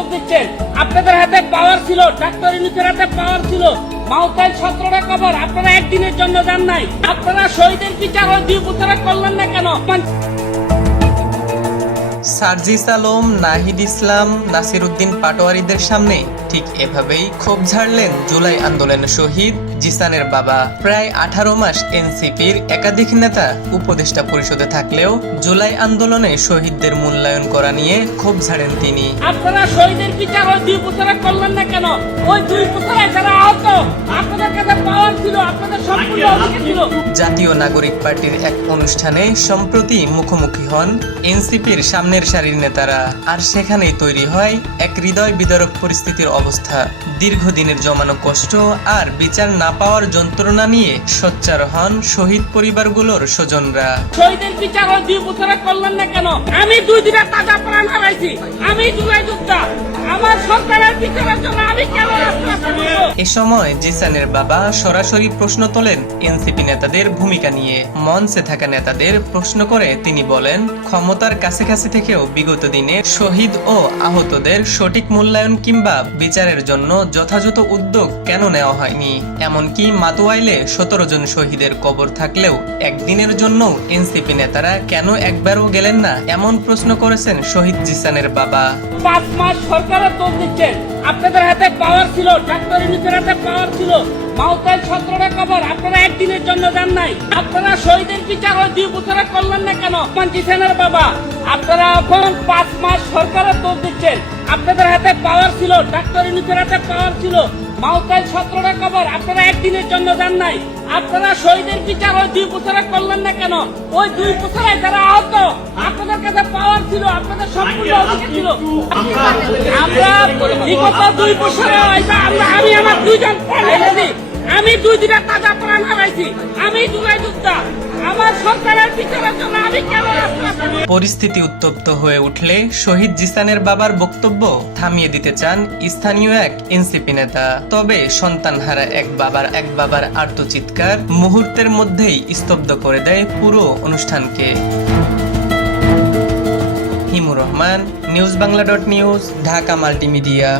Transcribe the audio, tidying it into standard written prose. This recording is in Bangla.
দোষ দিচ্ছেন। আপনাদের হাতে পাওয়ার ছিল, ডাক্তার ইউনূসের হাতে পাওয়ার ছিল। মাউতাইল 17টা কবর আপনারা একদিনের জন্য যান নাই। আপনারা শহীদের বিচার ওই 2 বছরে করলেন না কেন? সার্জিস আলম, নাহিদ ইসলাম, নাসির উদ্দিন পাটোয়ারিদের সামনে ঠিক এভাবেই ক্ষোভ ঝাড়লেন জুলাই আন্দোলনে শহীদ জিসানের বাবা। প্রায় 18 মাস এনসিপির একাধিক নেতা উপদেষ্টা পরিষদে থাকলেও জুলাই আন্দোলনে শহীদদের মূল্যায়ন করা নিয়ে ক্ষোভ ঝাড়েন তিনি। আপনারা শহীদের বিচার ওই 2 বছরে করলেন না কেন? ওই 2 বছরে যারা আহত, আপনাদের কাছে পাওয়ার ছিল, আপনাদের সম্পূর্ণ অধিকার ছিল। জাতীয় নাগরিক পার্টির এক অনুষ্ঠানে সম্প্রতি মুখোমুখি হন এনসিপির সামনের সারির নেতারা, আর সেখানেই তৈরি হয় এক হৃদয় বিদারক পরিস্থিতির অবস্থা। দীর্ঘদিনের জমানো কষ্ট আর বিচার না পাওয়ার যন্ত্রণা নিয়ে সোচ্চার হন শহীদ পরিবারগুলোর স্বজনরা। শহীদের বিচার ওই 2 বছরে করলেন না কেন? আমি 2 দিনের তাজা প্রাণ হারাইছি, আমি জুলাই যোদ্ধা। আমার সরকারের বিচারের জন্য আমি কেন রাস্তা করব? এ সময় জিসানের বাবা সরাসরি প্রশ্ন তোলেন এনসিপি নেতাদের ভূমিকা নিয়ে। মঞ্চে থাকা নেতাদের প্রশ্ন করে তিনি বলেন, ক্ষমতার কাছাকাছি থেকেও বিগত দিনে শহীদ ও আহতদের সঠিক মূল্যায়ন কিংবা বিচারের জন্য যথাযথ উদ্যোগ কেন নেওয়া হয়নি? এমনকি মাতুয়াইলে 17 জন শহীদের কবর থাকলেও একদিনের জন্য এনসিপি নেতারা কেন একবারও গেলেন না? এমন প্রশ্ন করেছেন শহীদ জিসানের বাবা। 5 মাস সরকারের দোষ দিচ্ছেন। আপনাদের হাতে পাওয়ার ছিল, ডাক্তার ইউনূসের হাতে পাওয়ার ছিল। মাউতাইল 17টা কবর আপনারা একদিনের জন্য যান নাই। আপনারা শহীদের বিচার ওই 2 বছরে করলেন না কেন? জিসানের বাবা, আপনারা এখন 5 মাস সরকারের দোষ দিচ্ছেন। আপনাদের হাতে পাওয়ার ছিল, ডাক্তার ইউনূসের হাতে পাওয়ার ছিল। মাউতাইল 17টা কবর আপনারা একদিনের জন্য যান নাই। আপনারা শহীদের বিচার ওই 2 বছরে করলেন না কেন? ওই 2 বছরে যারা আহত, আপনাদের কাছে পাওয়ার ছিল, আপনাদের সম্পূর্ণ অধিকার ছিল। আমরা বিগত 2 বছরে আমি আমার 2 জন প্রাণ হারাইছি, আমি 2 দিনের তাজা প্রাণ হারাইছি, আমি জুলাই যোদ্ধা। আমার সরকারের বিচারের জন্য আমি কেন রাস্তা করব? পরিস্থিতি উত্তপ্ত হয়ে উঠলে শহীদ জিসানের বাবার বক্তব্য থামিয়ে দিতে চান স্থানীয় এক এনসিপি নেতা। তবে সন্তানহারা এক বাবার আর্তচিৎকার মুহূর্তের মধ্যেই স্তব্ধ করে দেয় পুরো অনুষ্ঠানকে। হিমুর Rahman, news Bangla .news, Dhaka multimedia.